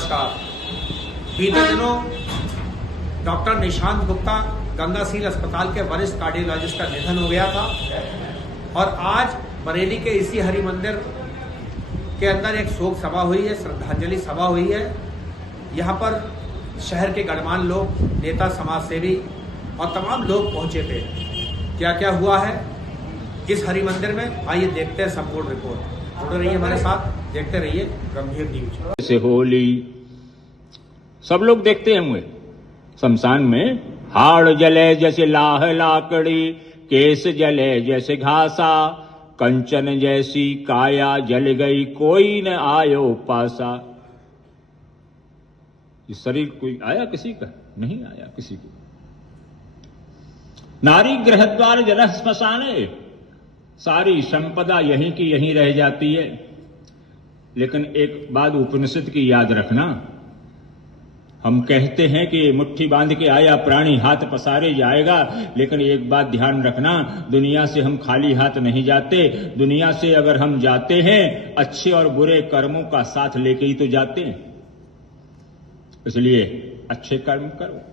नमस्कार। बीते दिनों डॉक्टर निशांत गुप्ता गंगासील अस्पताल के वरिष्ठ कार्डियोलॉजिस्ट का निधन हो गया था और आज बरेली के इसी हरि मंदिर के अंदर एक शोक सभा हुई है, श्रद्धांजलि सभा हुई है। यहाँ पर शहर के गणमान्य लोग, नेता, समाज सेवी और तमाम लोग पहुंचे थे। क्या क्या हुआ है इस हरि मंदिर में, आइए देखते हैं संपूर्ण रिपोर्ट। जुड़े रहिए हमारे साथ, देखते रहिए गंभीर न्यूज। जैसे होली सब लोग देखते होंगे। शमशान में हाड़ जले जैसे लाह लाकड़ी, केस जले जैसे घासा, कंचन जैसी काया जल गई कोई न आयो पासा। ये शरीर कोई आया किसी का? नहीं आया किसी को। नारी गृहद्वार जन श्मशाने, सारी संपदा यहीं की यहीं रह जाती है। लेकिन एक बात उपनिषद की याद रखना, हम कहते हैं कि मुट्ठी बांध के आया प्राणी हाथ पसारे जाएगा, लेकिन एक बात ध्यान रखना, दुनिया से हम खाली हाथ नहीं जाते। दुनिया से अगर हम जाते हैं अच्छे और बुरे कर्मों का साथ लेके ही तो जाते हैं। इसलिए अच्छे कर्म करो।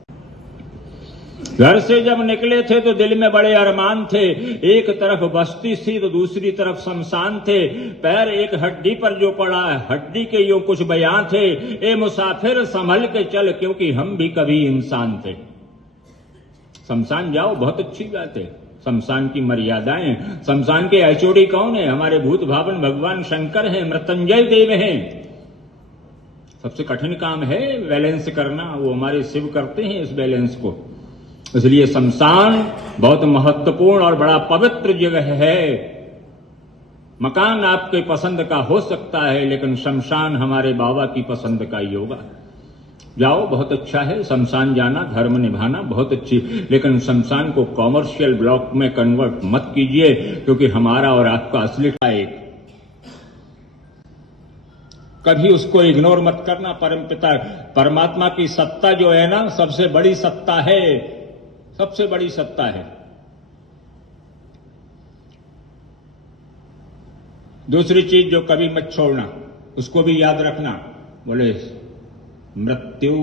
घर से जब निकले थे तो दिल में बड़े अरमान थे। एक तरफ बस्ती थी तो दूसरी तरफ शमशान थे। पैर एक हड्डी पर जो पड़ा है, हड्डी के यो कुछ बयां थे। ए मुसाफिर संभल के चल, क्योंकि हम भी कभी इंसान थे। शमशान जाओ, बहुत अच्छी बात है। शमशान की मर्यादाएं। शमशान के एचओडी कौन है? हमारे भूत भावन भगवान शंकर हैं, मृत्युंजय देव हैं। सबसे कठिन काम है बैलेंस करना, वो हमारे शिव करते हैं इस बैलेंस को। इसलिए शमशान बहुत महत्वपूर्ण और बड़ा पवित्र जगह है। मकान आपके पसंद का हो सकता है, लेकिन शमशान हमारे बाबा की पसंद का ही होगा। जाओ, बहुत अच्छा है शमशान जाना, धर्म निभाना बहुत अच्छी, लेकिन शमशान को कॉमर्शियल ब्लॉक में कन्वर्ट मत कीजिए, क्योंकि हमारा और आपका असली एक। कभी उसको इग्नोर मत करना। परमपिता परमात्मा की सत्ता जो है ना, सबसे बड़ी सत्ता है, सबसे बड़ी सत्ता है। दूसरी चीज जो कभी मत छोड़ना, उसको भी याद रखना, बोले मृत्यु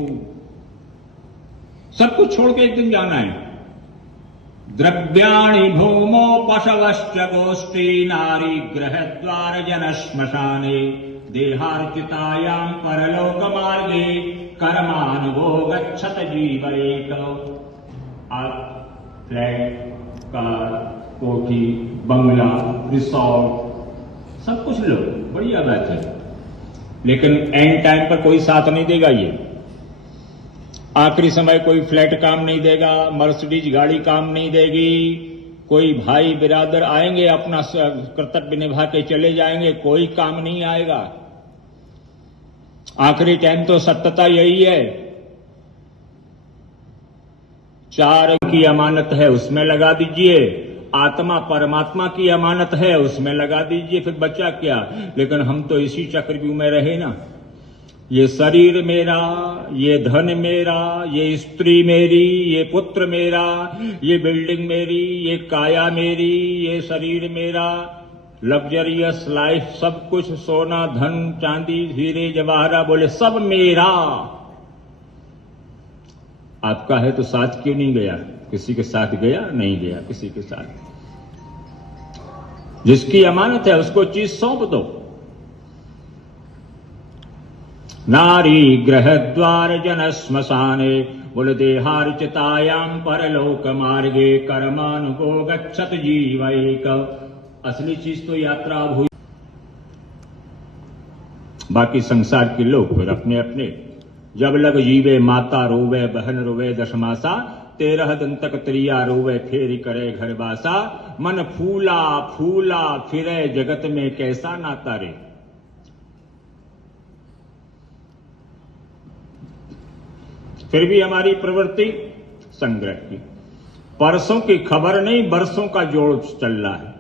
सब कुछ छोड़ के एक दिन जाना है। द्रव्याणि भूमो पशवश्च गोष्ठी, नारी गृहद्वार जन श्मशाने, देहार्चितायां परलोक मार्गे, कर्मानुभो गच्छत जीवैक। आप फ्लैट, कार, कोठी, बंगला, रिसोर्ट सब कुछ लो, बढ़िया बात है, लेकिन एंड टाइम पर कोई साथ नहीं देगा। ये आखिरी समय कोई फ्लैट काम नहीं देगा, मर्सिडीज गाड़ी काम नहीं देगी। कोई भाई बिरादर आएंगे, अपना कर्तव्य निभा के चले जाएंगे, कोई काम नहीं आएगा। आखिरी टाइम तो सत्यता यही है। 4 की अमानत है, उसमें लगा दीजिए। आत्मा परमात्मा की अमानत है, उसमें लगा दीजिए, फिर बचा क्या। लेकिन हम तो इसी चक्रव्यूह में रहे ना। ये शरीर मेरा, ये धन मेरा, ये स्त्री मेरी, ये पुत्र मेरा, ये बिल्डिंग मेरी, ये काया मेरी, ये शरीर मेरा, लग्जरियस लाइफ, सब कुछ, सोना, धन, चांदी, हीरे जवाहरात, बोले सब मेरा। आपका है तो साथ क्यों नहीं गया? किसी के साथ गया? नहीं गया किसी के साथ। जिसकी अमानत है उसको चीज सौंप दो। नारी गृहद्वार जन श्मशाने, बोले देहार्चितायां परलोक मार्गे, कर्मानुगो गच्छत जीवैक। असली चीज तो यात्रा अब हुई। बाकी संसार के लोग फिर अपने अपने। जब लग जीवे माता रोवे, बहन रोवे दशमासा, 13 दिन तक त्रिया रोवे, फेरी करे घर बासा। मन फूला फूला फिरे जगत में, कैसा नाता रे। फिर भी हमारी प्रवृत्ति संग्रह की। परसों की खबर नहीं, बरसों का जोड़ चल रहा है।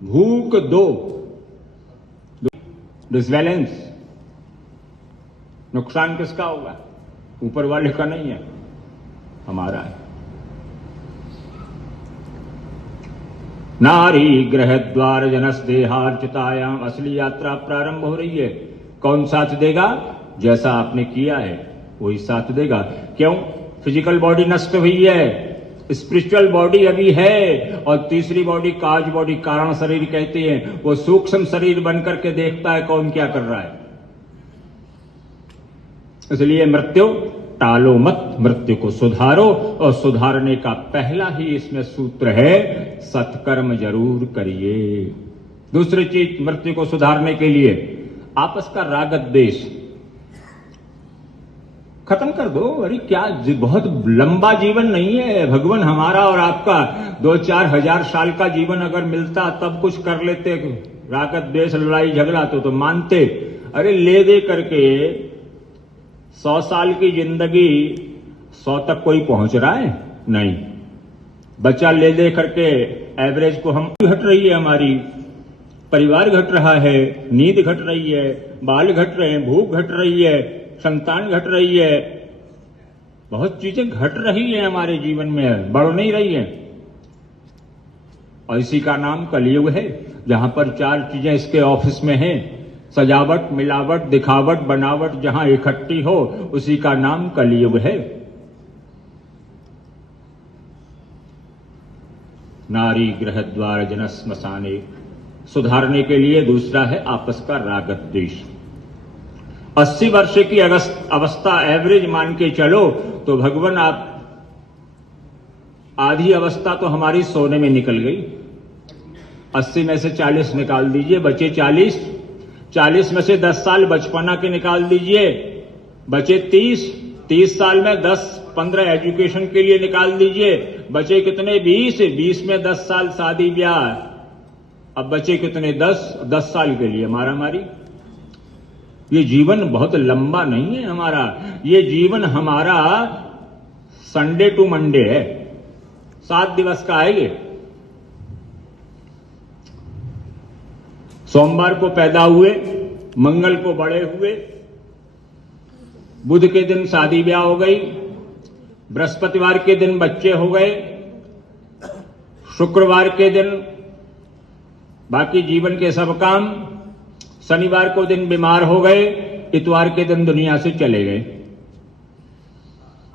भूख दो, डिसबैलेंस, नुकसान किसका होगा? ऊपर वाले का नहीं है, हमारा है। नारी गृहद्वार जनस देहार्चितायाम, असली यात्रा प्रारंभ हो रही है। कौन साथ देगा? जैसा आपने किया है वही साथ देगा। क्यों? फिजिकल बॉडी नष्ट हुई है, स्पिरिचुअल बॉडी अभी है, और तीसरी बॉडी काज बॉडी, कारण शरीर कहते हैं, वो सूक्ष्म शरीर बनकर के देखता है कौन क्या कर रहा है। इसलिए मृत्यु टालो मत, मृत्यु को सुधारो, और सुधारने का पहला ही इसमें सूत्र है सत्कर्म जरूर करिए। दूसरी चीज मृत्यु को सुधारने के लिए आपस का राग द्वेष खत्म कर दो। अरे क्या बहुत लंबा जीवन नहीं है, भगवान हमारा और आपका 2-4 हजार साल का जीवन अगर मिलता तब कुछ कर लेते, राग द्वेष लड़ाई झगड़ा तो मानते। अरे ले दे करके 100 साल की जिंदगी 100 तक कोई पहुंच रहा है? नहीं। बच्चा ले दे करके एवरेज को हम घट रही है, हमारी परिवार घट रहा है, नींद घट रही है, बाल घट रहे हैं, भूख घट रही है, संतान घट रही है, बहुत चीजें घट रही है हमारे जीवन में, बढ़ नहीं रही है। और इसी का नाम कलयुग है, जहां पर 4 चीजें इसके ऑफिस में हैं, सजावट, मिलावट, दिखावट, बनावट जहां इकट्ठी हो, उसी का नाम कलयुग है। नारी गृह द्वार जन स्मशाने, सुधारने के लिए दूसरा है आपस का राग द्वेष। 80 वर्ष की अवस्था एवरेज मान के चलो तो भगवान आप आधी अवस्था तो हमारी सोने में निकल गई। 80 में से 40 निकाल दीजिए, बचे 40। 40 में से 10 साल बचपना के निकाल दीजिए, बचे 30। 30 साल में 10-15 एजुकेशन के लिए निकाल दीजिए, बचे कितने? 20। 20 में 10 साल शादी ब्याह, अब बचे कितने? 10 साल के लिए मारा मारी। ये जीवन बहुत लंबा नहीं है हमारा, ये जीवन हमारा संडे टू मंडे है, 7 दिवस का है ये। सोमवार को पैदा हुए, मंगल को बड़े हुए, बुध के दिन शादी ब्याह हो गई, बृहस्पतिवार के दिन बच्चे हो गए, शुक्रवार के दिन बाकी जीवन के सब काम, शनिवार को दिन बीमार हो गए, इतवार के दिन दुनिया से चले गए।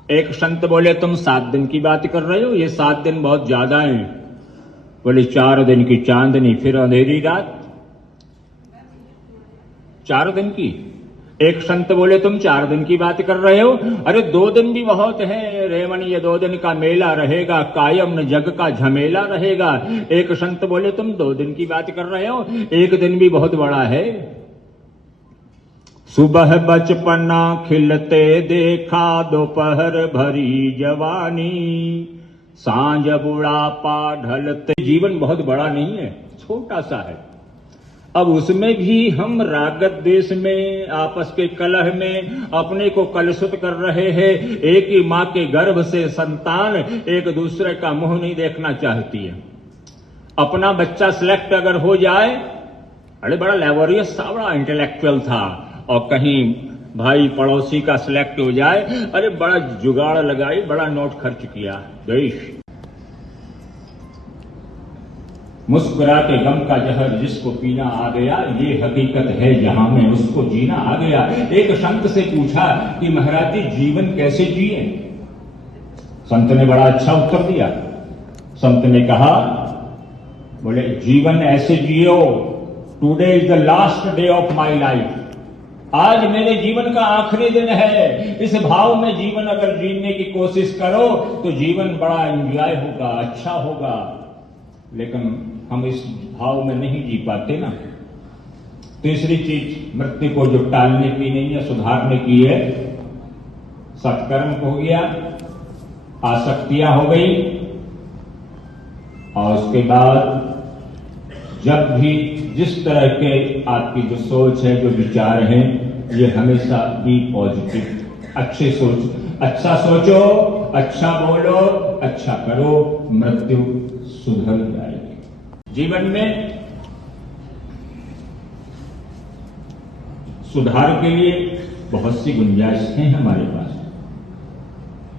एक संत बोले तुम 7 दिन की बात कर रहे हो, ये 7 दिन बहुत ज्यादा हैं। बोले 4 दिन की चांदनी फिर अंधेरी रात, 4 दिन की। एक संत बोले तुम 4 दिन की बात कर रहे हो, अरे 2 दिन भी बहुत है रेवण, ये 2 दिन का मेला रहेगा, कायम न जग का झमेला रहेगा। एक संत बोले तुम 2 दिन की बात कर रहे हो, 1 दिन भी बहुत बड़ा है। सुबह बचपना खिलते देखा, दोपहर भरी जवानी, सांझ बुढ़ापा ढलते। जीवन बहुत बड़ा नहीं है, छोटा सा है। अब उसमें भी हम राग द्वेष में, आपस के कलह में अपने को कलुषित कर रहे हैं। एक ही मां के गर्भ से संतान एक दूसरे का मुंह नहीं देखना चाहती है। अपना बच्चा सिलेक्ट अगर हो जाए, अरे बड़ा लेबोरियस था, बड़ा इंटेलेक्चुअल था, और कहीं भाई पड़ोसी का सिलेक्ट हो जाए, अरे बड़ा जुगाड़ लगाई, बड़ा नोट खर्च किया। देश मुस्कुरा के गम का जहर जिसको पीना आ गया, ये हकीकत है जहां में उसको जीना आ गया। एक संत से पूछा कि महाराज जी जीवन कैसे जिए? संत ने बड़ा अच्छा उत्तर दिया। संत ने कहा, बोले जीवन ऐसे जियो, today is the last day of my life, आज मेरे जीवन का आखिरी दिन है। इस भाव में जीवन अगर जीने की कोशिश करो तो जीवन बड़ा एंजॉय होगा, अच्छा होगा। लेकिन हम इस भाव में नहीं जी पाते ना। तीसरी चीज मृत्यु को जो टालने की नहीं है, सुधारने की है, सत्कर्म हो गया, आसक्तियां हो गई, और उसके बाद जब भी जिस तरह के आपकी जो सोच है, जो विचार हैं, ये हमेशा बी पॉजिटिव, अच्छे सोच, अच्छा सोचो, अच्छा बोलो, अच्छा करो, मृत्यु सुधर जाएगी। जीवन में सुधार के लिए बहुत सी गुंजाइश है हमारे पास।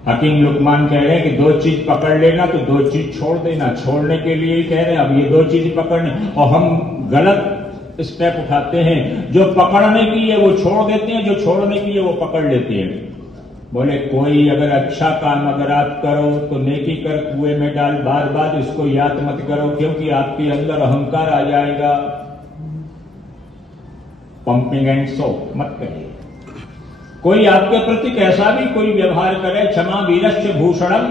हकीम लुकमान कह रहे हैं कि 2 चीज पकड़ लेना तो 2 चीज छोड़ देना। छोड़ने के लिए ही कह रहे हैं, अब ये 2 चीज पकड़ने, और हम गलत स्टेप उठाते हैं। जो पकड़ने की है वो छोड़ देते हैं, जो छोड़ने की है वो पकड़ लेते हैं। बोले कोई अगर अच्छा काम अगर आप करो तो नेकी कर कुएं में डाल, बार बार इसको याद मत करो क्योंकि आपके अंदर अहंकार आ जाएगा। पंपिंग एंड सोप मत करिए। कोई आपके प्रति कैसा भी कोई व्यवहार करे, क्षमा वीरस्य भूषणम,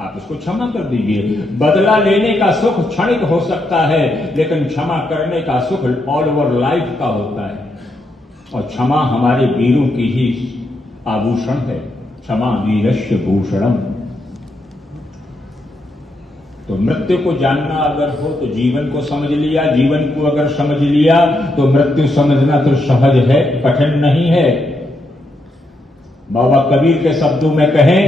आप उसको क्षमा कर दीजिए। बदला लेने का सुख क्षणिक हो सकता है, लेकिन क्षमा करने का सुख ऑल ओवर लाइफ का होता है। और क्षमा हमारे वीरों की ही आभूषण है। क्षमा वीरस्य भूषणम। तो मृत्यु को जानना अगर हो तो जीवन को समझ लिया, जीवन को अगर समझ लिया तो मृत्यु समझना तो सहज है, कठिन नहीं है। बाबा कबीर के शब्दों में कहें,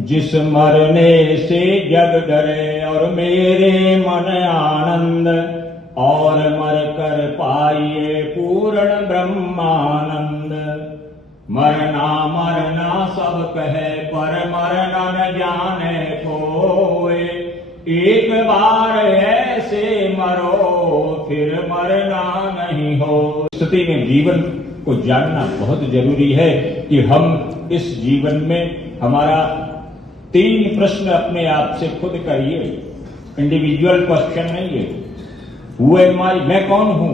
जिस मरने से जग डरे और मेरे मन आनंद, और मर कर पाइए पूर्ण ब्रह्मानंद। मरना मरना सब कहे पर मरना न जाने कोई, एक बार ऐसे मरो फिर मरना नहीं हो। स्थिति में जीवन को जानना बहुत जरूरी है कि हम इस जीवन में हमारा 3 प्रश्न अपने आप से खुद करिए। इंडिविजुअल क्वेश्चन नहीं है। हु एम आई, मैं कौन हूं,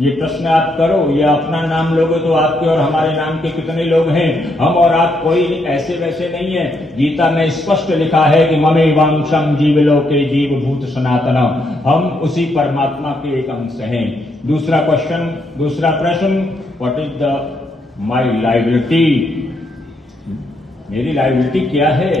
ये प्रश्न आप करो। या अपना नाम लोगे तो आपके और हमारे नाम के कितने लोग हैं। हम और आप कोई ऐसे वैसे नहीं है। गीता में स्पष्ट लिखा है कि ममे वांशम जीवलोके जीव भूत सनातन, हम उसी परमात्मा के एक अंश हैं। दूसरा प्रश्न, what is the my liability, मेरी लायबिलिटी क्या है।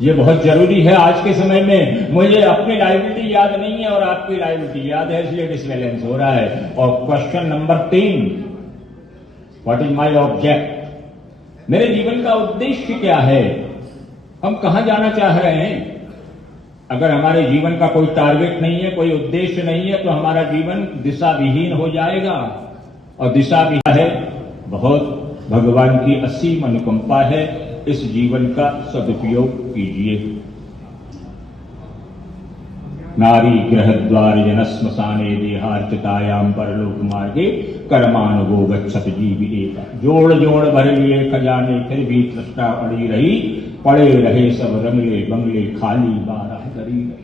ये बहुत जरूरी है आज के समय में। मुझे अपनी लायबिलिटी याद नहीं है और आपकी लायबिलिटी याद है, इसलिए डिसबैलेंस हो रहा है। और question number 3, what is my object, मेरे जीवन का उद्देश्य क्या है, हम कहां जाना चाह रहे हैं। अगर हमारे जीवन का कोई टारगेट नहीं है, कोई उद्देश्य नहीं है, तो हमारा जीवन दिशा विहीन हो जाएगा। और दिशा विहीन है, बहुत भगवान की असीम अनुकंपा है। इस जीवन का सदुपयोग कीजिए। नारी ग्रह द्वार जन श्मशाने देहार्चितायाम परलोक मार्गे कर्मानुगो गच्छत जीव एक। जोड़ जोड़ भर लिए खजाने फिर भी तृष्णा अड़ी रही, पड़े रहे सब रंगले बंगले खाली बारह दरी रही।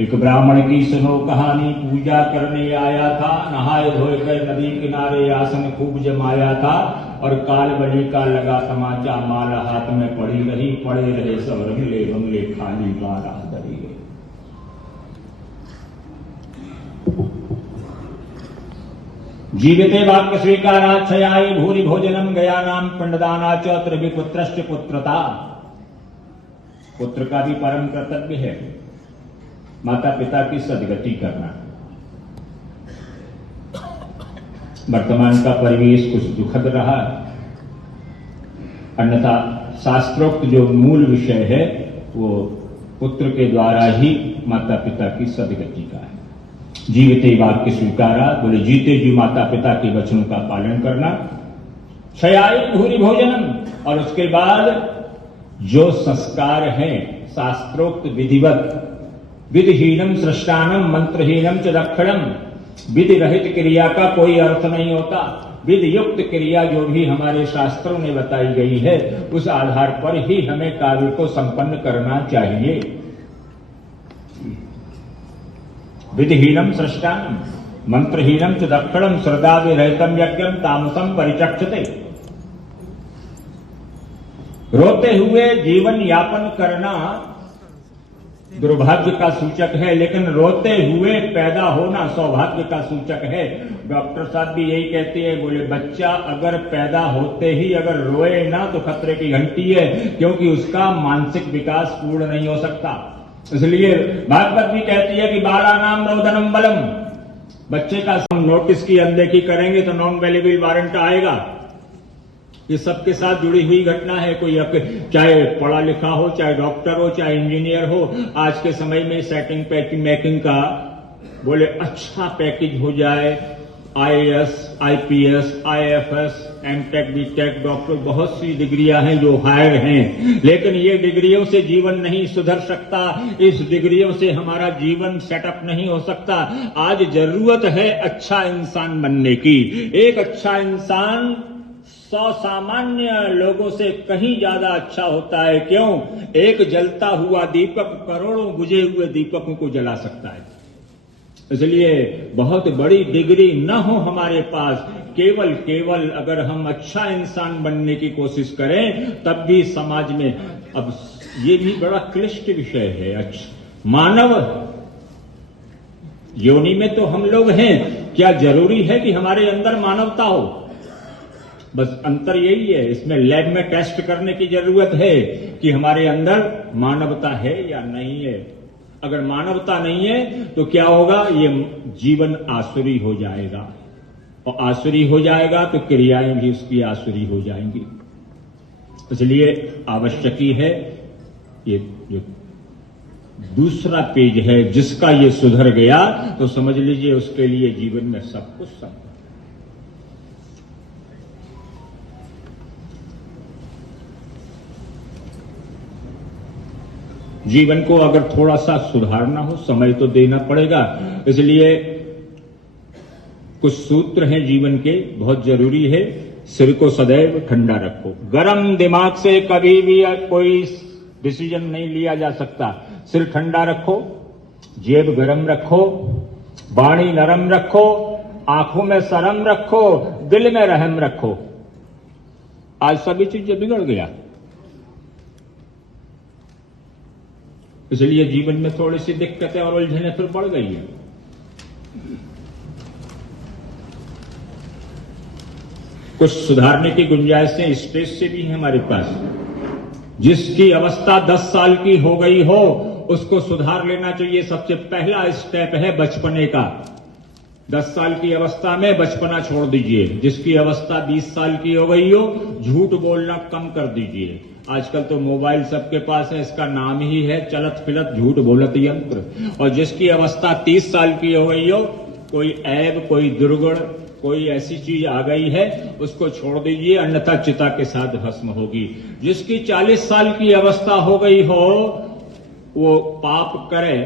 एक ब्राह्मण की सुनो कहानी, पूजा करने आया था, नहाए धोए कर नदी किनारे आसन खूब जमाया था, और काल बली का लगा तमाचा, माला हाथ में पड़ी रही, पड़े रहे सब रंगले बंगले खाली बारह दरी रही। जीविते वाक्य स्वीकाराक्षयाय भूरि भोजनम गया नाम पिंडदाना च त्रिपुत्रश्च पुत्रता। पुत्र का भी परम कर्तव्य है माता पिता की सदगति करना। वर्तमान का परिवेश कुछ दुखद रहा, अन्यथा शास्त्रोक्त जो मूल विषय है वो पुत्र के द्वारा ही माता पिता की सदगति का है। जीविते वाक्य स्वीकारा, बोले जीते जी माता पिता के वचनों का पालन करना। क्षयाय भूरि भोजनम, और उसके बाद जो संस्कार हैं शास्त्रोक्त विधिवत, विधिहीनम सृष्टानम मंत्रहीनम च दक्षिणम, विधि रहित क्रिया का कोई अर्थ नहीं होता। विधि युक्त क्रिया जो भी हमारे शास्त्रों ने बताई गई है उस आधार पर ही हमें कार्य को संपन्न करना चाहिए। विधिहीनम सृष्टानम मंत्रहीनम च दक्षिणम श्रद्धा विरहितम यज्ञम तामसम परिचक्षते। रोते हुए जीवन यापन करना दुर्भाग्य का सूचक है, लेकिन रोते हुए पैदा होना सौभाग्य का सूचक है। डॉक्टर साहब भी यही कहते हैं, बोले बच्चा अगर पैदा होते ही अगर रोए ना तो खतरे की घंटी है, क्योंकि उसका मानसिक विकास पूर्ण नहीं हो सकता। इसलिए भागवत भी कहती है कि बालानाम रोदनम बलम, बच्चे का हम नोटिस की अनदेखी करेंगे तो नॉन वेलेबल वारंट आएगा। ये सबके साथ जुड़ी हुई घटना है। कोई चाहे पढ़ा लिखा हो, चाहे डॉक्टर हो, चाहे इंजीनियर हो, आज के समय में सेटिंग पैकिंग मेकिंग का बोले अच्छा पैकेज हो जाए, IAS, IPS, IFS, MTech, BTech, doctor, बहुत सी डिग्रियां हैं जो हायर हैं, लेकिन ये डिग्रियों से जीवन नहीं सुधर सकता, इस डिग्रियों से हमारा जीवन सेटअप नहीं हो सकता। आज जरूरत है अच्छा इंसान बनने की। एक अच्छा इंसान 100 सामान्य लोगों से कहीं ज्यादा अच्छा होता है। क्यों? एक जलता हुआ दीपक करोड़ों बुझे हुए दीपकों को जला सकता है। इसलिए बहुत बड़ी डिग्री न हो हमारे पास, केवल अगर हम अच्छा इंसान बनने की कोशिश करें तब भी समाज में, अब ये भी बड़ा क्लिष्ट विषय है। अच्छा, मानव योनि में तो हम लोग हैं, क्या जरूरी है कि हमारे अंदर मानवता हो? बस अंतर यही है। इसमें लैब में टेस्ट करने की जरूरत है कि हमारे अंदर मानवता है या नहीं है। अगर मानवता नहीं है तो क्या होगा? ये जीवन आसुरी हो जाएगा, और आसुरी हो जाएगा तो क्रियाएं भी उसकी आसुरी हो जाएंगी। इसलिए आवश्यक ही है ये जो दूसरा पेज है, जिसका ये सुधर गया तो समझ लीजिए उसके लिए जीवन में सब कुछ संभव। जीवन को अगर थोड़ा सा सुधारना हो, समय तो देना पड़ेगा। इसलिए कुछ सूत्र हैं जीवन के, बहुत जरूरी है। सिर को सदैव ठंडा रखो। गर्म दिमाग से कभी भी कोई डिसीजन नहीं लिया जा सकता। सिर ठंडा रखो, जेब गरम रखो, वाणी नरम रखो, आंखों में शर्म रखो, दिल में रहम रखो। आज सभी चीजें बिगड़ गया। इसलिए जीवन में थोड़ी सी दिक्कतें और उलझने फिर बढ़ गई है। कुछ सुधारने की गुंजाइशें स्टेज से भी है हमारे पास। जिसकी अवस्था 10 साल की हो गई हो उसको सुधार लेना चाहिए। सबसे पहला स्टेप है बचपने का। 10 साल की अवस्था में बचपना छोड़ दीजिए। जिसकी अवस्था 20 साल की हो गई हो, झूठ बोलना कम कर दीजिए। आजकल तो मोबाइल सबके पास है, इसका नाम ही है चलत फिलत झूठ बोलत यंत्र। और जिसकी अवस्था 30 साल की हो गई हो, कोई ऐब, कोई दुर्गुण, कोई ऐसी चीज आ गई है, उसको छोड़ दीजिए, अन्यथा चिता के साथ भस्म होगी। जिसकी 40 साल की अवस्था हो गई हो, वो पाप करे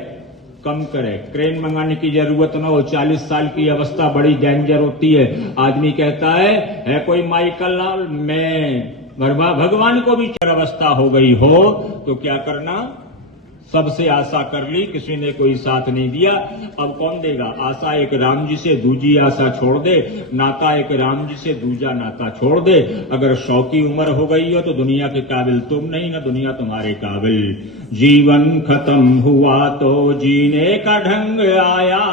कम करे, क्रेन मंगाने की जरूरत न हो। 40 साल की अवस्था बड़ी डेंजर होती है। आदमी कहता है कोई माइकल लाल, मैं भगवान को भी अवस्था हो गई हो तो क्या करना? सबसे आशा कर ली, किसी ने कोई साथ नहीं दिया, अब कौन देगा? आशा एक राम जी से, दूजी आशा छोड़ दे। नाता एक राम जी से, दूजा नाता छोड़ दे। अगर 100 की उम्र हो गई हो तो दुनिया के काबिल तुम नहीं, ना दुनिया तुम्हारे काबिल। जीवन खत्म हुआ तो जीने का ढंग आया,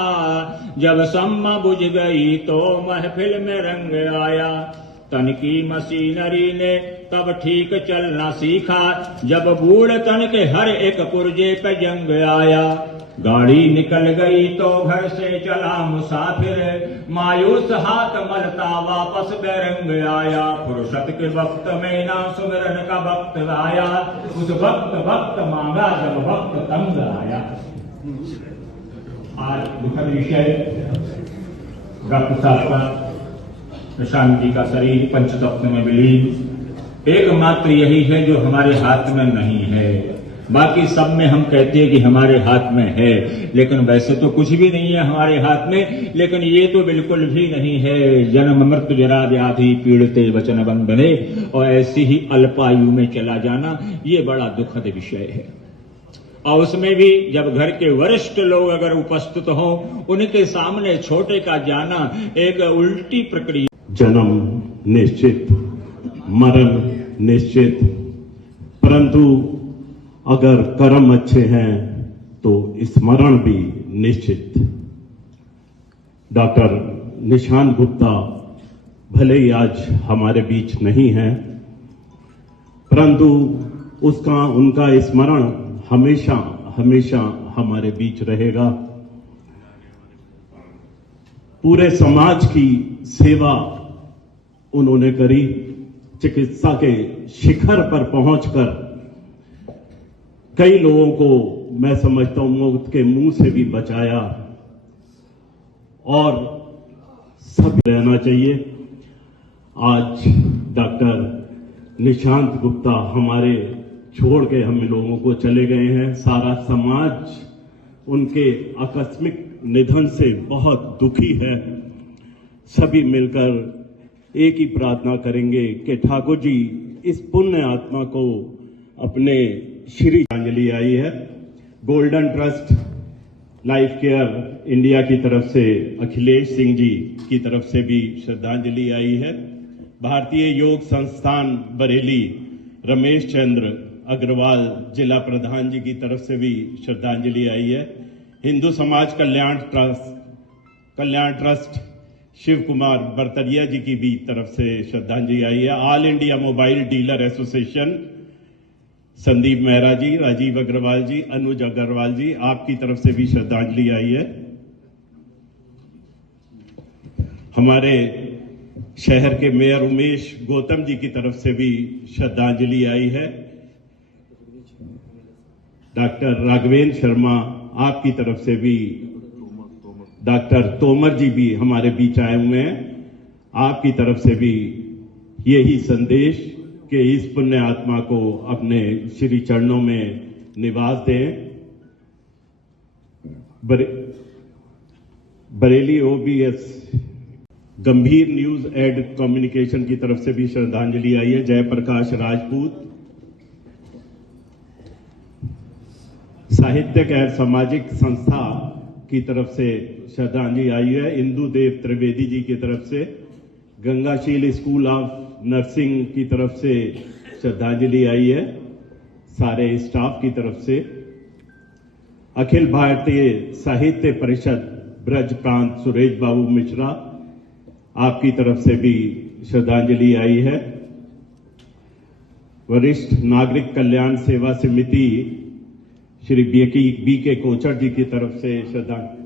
जब सम्मा बुझ गई तो महफिल में रंग आया। तन की मशीनरी ने तब ठीक चलना सीखा, जब बूढ़ तन के हर एक पुर्जे पे जंग आया। गाड़ी निकल गई तो घर से चला मुसाफिर, मायूस हाथ मलता वापस बेरंग आया। फुर्सत के वक्त में ना सुमिरन का वक्त आया, उस वक्त मांगा जब वक्त तंग आया। आज दुखद विषय, डॉक्टर साहब का निशांत जी का शरीर पंचतत्व में विलीन। एकमात्र यही है जो हमारे हाथ में नहीं है। बाकी सब में हम कहते हैं कि हमारे हाथ में है, लेकिन वैसे तो कुछ भी नहीं है हमारे हाथ में। लेकिन ये तो बिल्कुल भी नहीं है। जन्म मृत्यु जरा व्याधि पीड़िते वचन बंधने, और ऐसी ही अल्पायु में चला जाना, ये बड़ा दुखद विषय है। और उसमें भी जब घर के वरिष्ठ लोग अगर उपस्थित हों, उनके सामने छोटे का जाना एक उल्टी प्रक्रिया। जन्म निश्चित, मरण निश्चित, परंतु अगर कर्म अच्छे हैं तो स्मरण भी निश्चित। डॉक्टर निशांत गुप्ता भले ही आज हमारे बीच नहीं है, परंतु उनका स्मरण हमेशा हमेशा हमारे बीच रहेगा। पूरे समाज की सेवा उन्होंने करी। चिकित्सा के शिखर पर पहुंचकर कई लोगों को मैं समझता हूं मौत के मुंह से भी बचाया, और सब रहना चाहिए। आज डॉक्टर निशांत गुप्ता हमारे छोड़ के हम लोगों को चले गए हैं। सारा समाज उनके आकस्मिक निधन से बहुत दुखी है। सभी मिलकर एक ही प्रार्थना करेंगे कि ठाकुर जी इस पुण्य आत्मा को अपने श्रद्धांजलि आई है। Golden trust life care India की तरफ से अखिलेश सिंह जी की तरफ से भी श्रद्धांजलि आई है। भारतीय योग संस्थान बरेली रमेश चंद्र अग्रवाल जिला प्रधान जी की तरफ से भी श्रद्धांजलि आई है। हिंदू समाज कल्याण ट्रस्ट शिव कुमार बरतरिया जी की भी तरफ से श्रद्धांजलि आई है। All India mobile dealer association Sandeep Mehra ji, Rajiv Agarwal ji, Anuj Agarwal ji, आपकी तरफ से भी श्रद्धांजलि आई है। हमारे शहर के मेयर उमेश गौतम जी की तरफ से भी श्रद्धांजलि आई है। डॉक्टर राघवेंद्र शर्मा आपकी तरफ से भी, डॉक्टर तोमर जी भी हमारे बीच आए हुए हैं, आपकी तरफ से भी यही संदेश कि इस पुण्य आत्मा को अपने श्री चरणों में निवास दें। बरेली ओबीएस गंभीर न्यूज एड कम्युनिकेशन की तरफ से भी श्रद्धांजलि आई है। जयप्रकाश राजपूत साहित्यक एवं सामाजिक संस्था की तरफ से श्रद्धांजलि आई है। इंदु देव त्रिवेदी जी की तरफ से, गंगाशील स्कूल ऑफ नर्सिंग की तरफ से श्रद्धांजलि आई है। सारे स्टाफ की तरफ से अखिल भारतीय साहित्य परिषद ब्रज प्रांत सुरेश बाबू मिश्रा आपकी तरफ से भी श्रद्धांजलि आई है। वरिष्ठ नागरिक कल्याण सेवा समिति श्री बी के कोचर जी की तरफ से श्रद्धांजलि